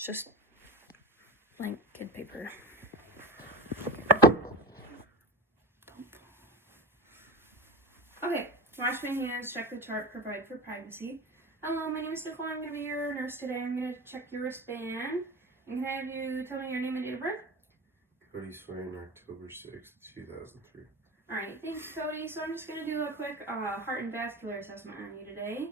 It's just blank kid paper. Okay, wash my hands, check the chart, provide for privacy. Hello, my name is Nicole. I'm going to be your nurse today. I'm going to check your wristband. And can I have you tell me your name and date of birth? Cody Swain, October 6th, 2003. Alright, thanks, Cody. So I'm just going to do a quick heart and vascular assessment on you today.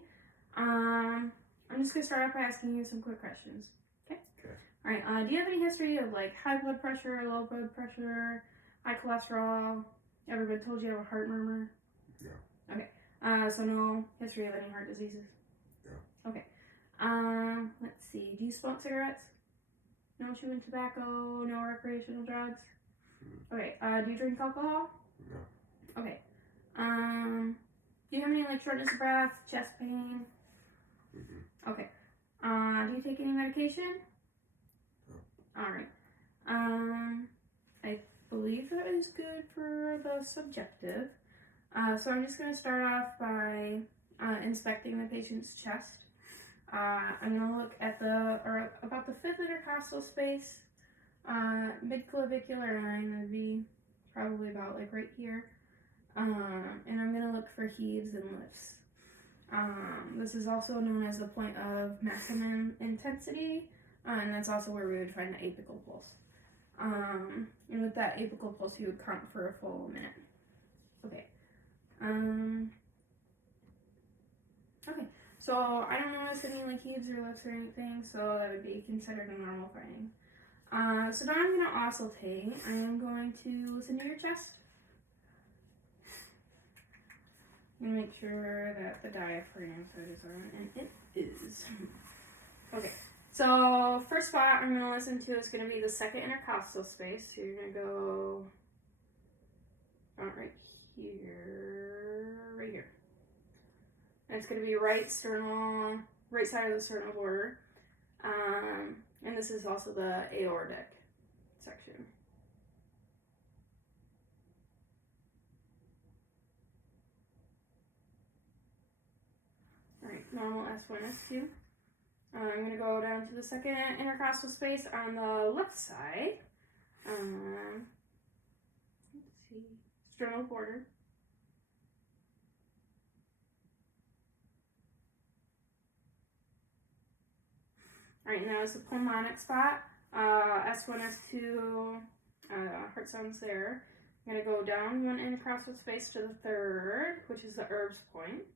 I'm just going to start off by asking you some quick questions. Okay? Okay. Alright, do you have any history of like high blood pressure, low blood pressure, high cholesterol? Ever been told you have a heart murmur? No. Okay. So no history of any heart diseases? No. Okay. Let's see. Do you smoke cigarettes? No chewing tobacco? No recreational drugs? Okay. Do you drink alcohol? No. Okay. Do you have any like shortness of breath, chest pain? Mm-hmm. Okay. Do you take any medication? No. All right. I believe that is good for the subjective. So I'm just going to start off by inspecting the patient's chest. I'm going to look at about the 5th intercostal space. Mid-clavicular line would be probably about like right here. And I'm going to look for heaves and lifts. This is also known as the point of maximum intensity, and that's also where we would find the apical pulse. And with that apical pulse, you would count for a full minute. Okay. Okay. So I don't notice any like heaves or lifts or anything, so that would be considered a normal finding. So now I'm going to oscillate. I am going to listen to your chest. And make sure that the diaphragm is on, and it is. Okay, so first spot I'm going to listen to is going to be the 2nd intercostal space. So you're going to go right here. And it's going to be right side of the sternal border. And this is also the aortic section. Alright, normal S1, S2. I'm going to go down to the 2nd intercostal space on the left side. Let's see, sternal border. Alright, now is the pulmonic spot. S1, S2, heart sounds there. I'm going to go down 1 intercostal space to the 3rd, which is the Erb's point.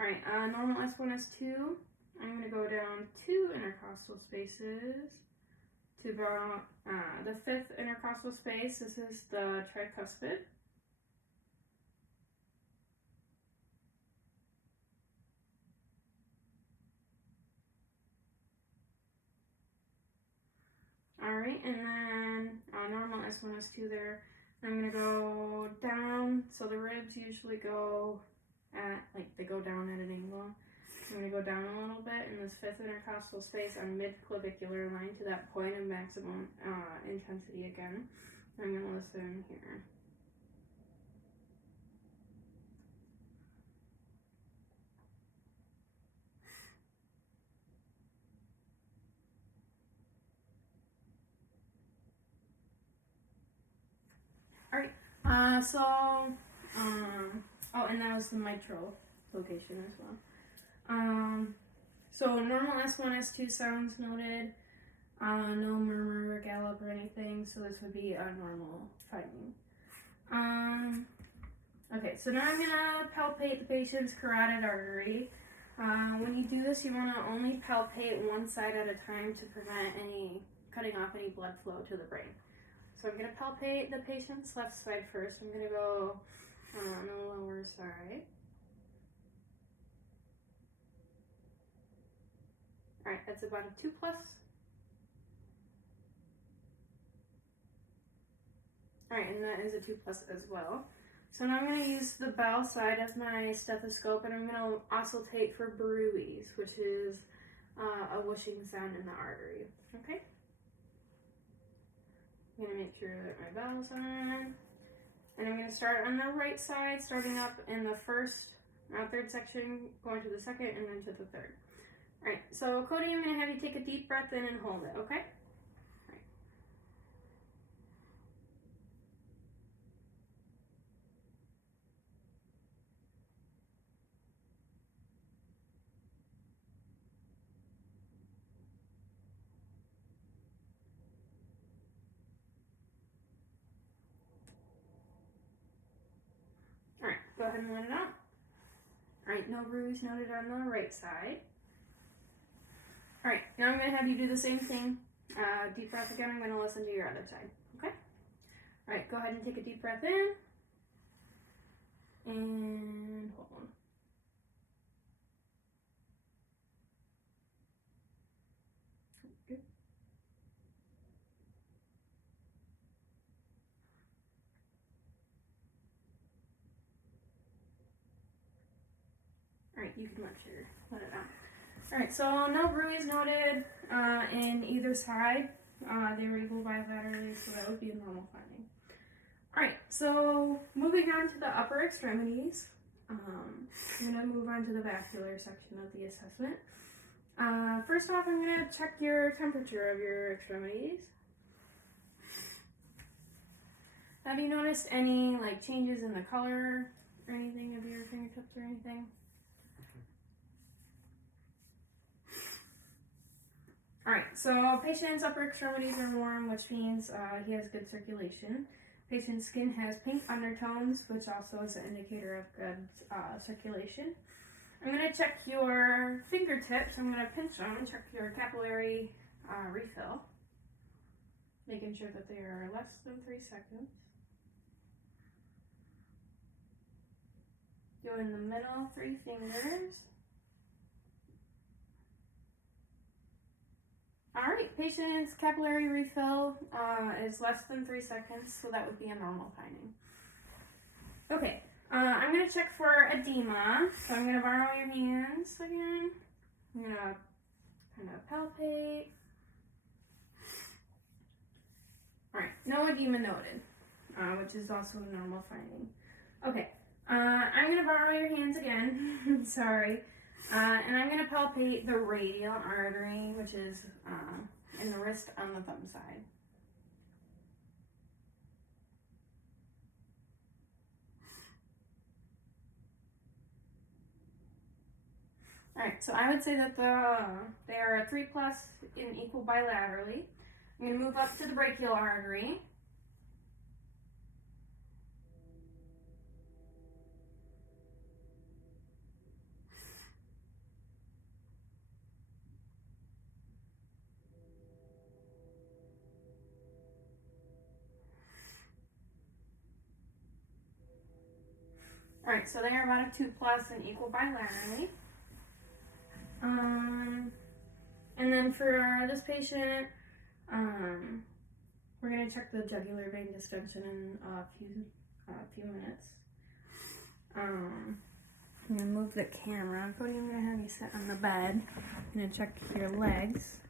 Alright, normal S1, S2. I'm going to go down 2 intercostal spaces to about the 5th intercostal space. This is the tricuspid. Alright, and then normal S1, S2 there. I'm going to go down, so the ribs usually go they go down at an angle. I'm going to go down a little bit in this 5th intercostal space on mid-clavicular line to that point of maximum intensity again. I'm going to listen here. Alright, and that was the mitral location as well. So normal S1, S2 sounds noted. No murmur or gallop or anything, so this would be a normal finding. Okay, so now I'm going to palpate the patient's carotid artery. When you do this, you want to only palpate one side at a time to prevent cutting off any blood flow to the brain. So I'm going to palpate the patient's left side first. I'm going to go on the lower side. Alright, that's about a 2+. Alright, and that is a 2+ as well. So now I'm going to use the bow side of my stethoscope, and I'm going to oscillate for bruise, which is a whooshing sound in the artery. Okay? I'm going to make sure that my bow's on. And I'm going to start on the right side, starting up in the third section, going to the second, and then to the third. Alright, so Cody, I'm going to have you take a deep breath in and hold it, okay? Alright, go ahead and let it out. Alright, no bruise noted on the right side. Alright, now I'm going to have you do the same thing. Deep breath again. I'm going to listen to your other side. Okay? Alright, go ahead and take a deep breath in. And hold on. Good. Alright, you can let it out. Alright, so no bruise noted in either side. They were equal bilaterally, so that would be a normal finding. Alright, so moving on to the upper extremities. I'm going to move on to the vascular section of the assessment. First off, I'm going to check your temperature of your extremities. Have you noticed any changes in the color or anything of your fingertips or anything? Alright, so patient's upper extremities are warm, which means he has good circulation. Patient's skin has pink undertones, which also is an indicator of good circulation. I'm going to check your fingertips. I'm going to pinch them and check your capillary refill, making sure that they are less than 3 seconds. Doing the middle 3 fingers. Alright, patient's capillary refill is less than 3 seconds, so that would be a normal finding. Okay, I'm going to check for edema. So I'm going to borrow your hands again. I'm going to kind of palpate. Alright, no edema noted, which is also a normal finding. Okay, I'm going to borrow your hands again. Sorry. And I'm going to palpate the radial artery, which is in the wrist on the thumb side. Alright, so I would say that they are a 3+ in equal bilaterally. I'm going to move up to the brachial artery. Alright, so they are about a 2+ and equal bilaterally. And then for this patient, we're going to check the jugular vein distension in a few minutes. I'm going to move the camera. Cody, I'm going to have you sit on the bed. I'm going to check your legs.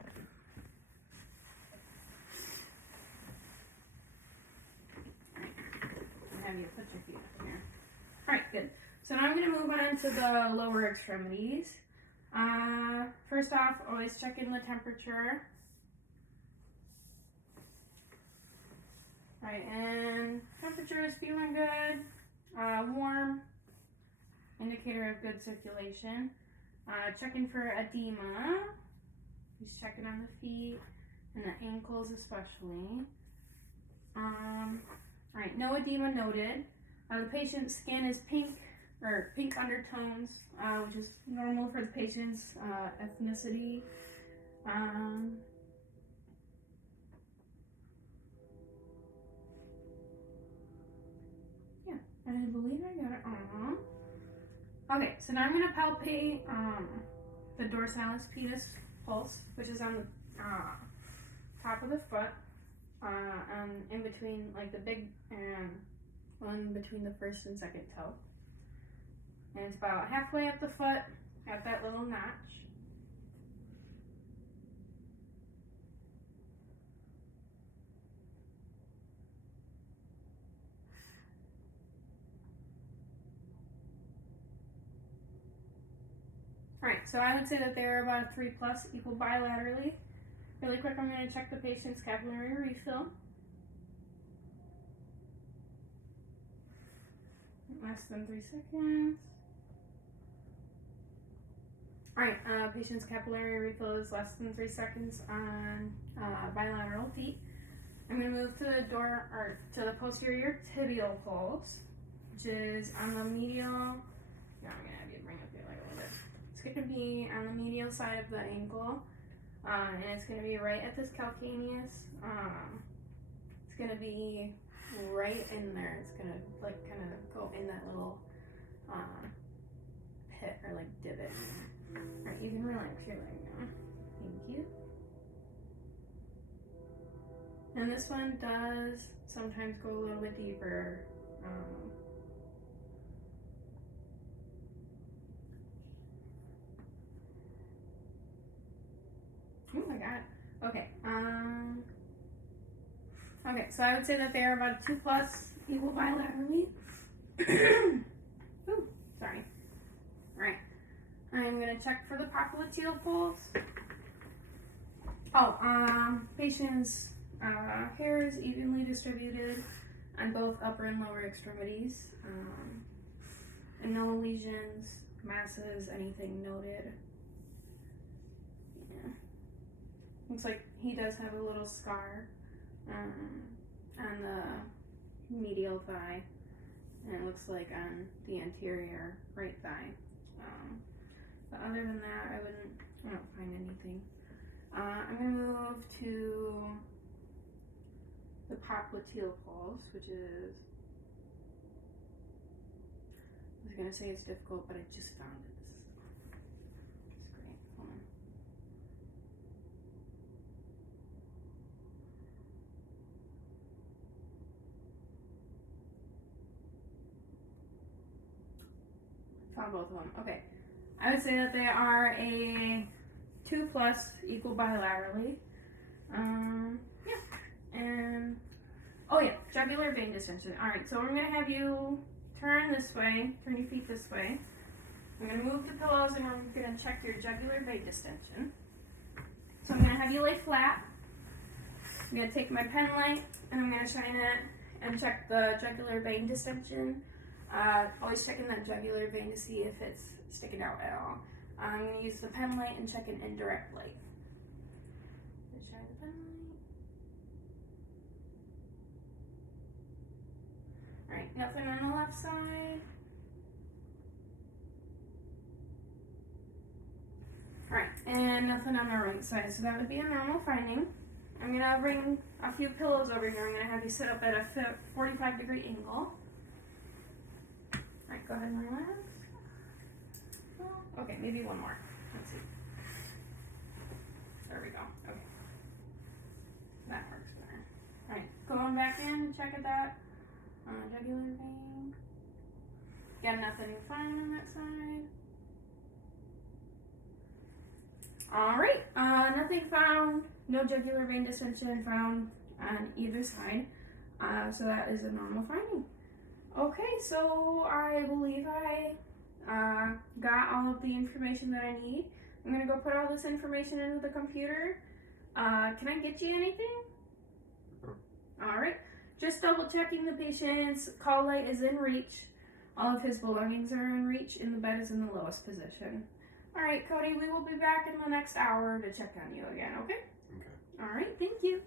I'll have you put your feet up here. Alright, good. So now I'm going to move on to the lower extremities. First off, always check in the temperature. Alright, and temperature is feeling good, warm, indicator of good circulation. Checking for edema. He's checking on the feet and the ankles especially. Alright, no edema noted. The patient's skin is pink undertones, which is normal for the patient's ethnicity. Yeah, I believe I got it on. Okay, so now I'm going to palpate the dorsalis pedis pulse, which is on the top of the foot, in between the big one between the first and second toe. And it's about halfway up the foot, got that little notch. Alright, so I would say that they're about a 3+, equal bilaterally. Really quick, I'm going to check the patient's capillary refill. Less than 3 seconds. Alright, patient's capillary refill is less than 3 seconds on bilateral feet. I'm going to move to the posterior tibial pulse, which is on the medial. No, I'm going to have you bring up your leg a little bit. It's going to be on the medial side of the ankle, and it's going to be right at this calcaneus. It's going to be right in there. It's going to like kind of go in that little pit or like divot. Alright, you can relax your leg now. Thank you. And this one does sometimes go a little bit deeper. Oh my god. Okay. Okay, so I would say that they are about a 2+, equal bilaterally. Ooh, sorry. Alright. I'm gonna check for the popliteal pulse. Patient's hair is evenly distributed on both upper and lower extremities. And no lesions, masses, anything noted. Yeah. Looks like he does have a little scar on the medial thigh. And it looks like on the anterior right thigh. But other than that, I don't find anything. I'm going to move to the popliteal pulse, which is, I was going to say it's difficult, but I just found it. It's great. Hold on. Found both of them. Okay. I would say that they are a 2+, equal bilaterally. Yeah. And, oh yeah, jugular vein distension. Alright, so I'm going to have you turn this way, turn your feet this way. I'm going to move the pillows and we're going to check your jugular vein distension. So I'm going to have you lay flat. I'm going to take my pen light and I'm going to shine it and check the jugular vein distension. Always checking that jugular vein to see if it's sticking out at all. I'm going to use the pen light and check an indirect light. Shine the pen light. Alright, nothing on the left side. Alright, and nothing on the right side, so that would be a normal finding. I'm going to bring a few pillows over here. I'm going to have you sit up at a 45-degree angle. Alright, go ahead and relax. Okay, maybe one more. Let's see. There we go. Okay. That works better. Alright, going back in and check at that jugular vein. Got nothing fine on that side. Alright, nothing found. No jugular vein distension found on either side. So that is a normal finding. Okay, so I believe I got all of the information that I need. I'm going to go put all this information into the computer. Can I get you anything? Alright, just double checking the patient's call light is in reach. All of his belongings are in reach and the bed is in the lowest position. Alright, Cody, we will be back in the next hour to check on you again, okay? Okay. Alright, thank you.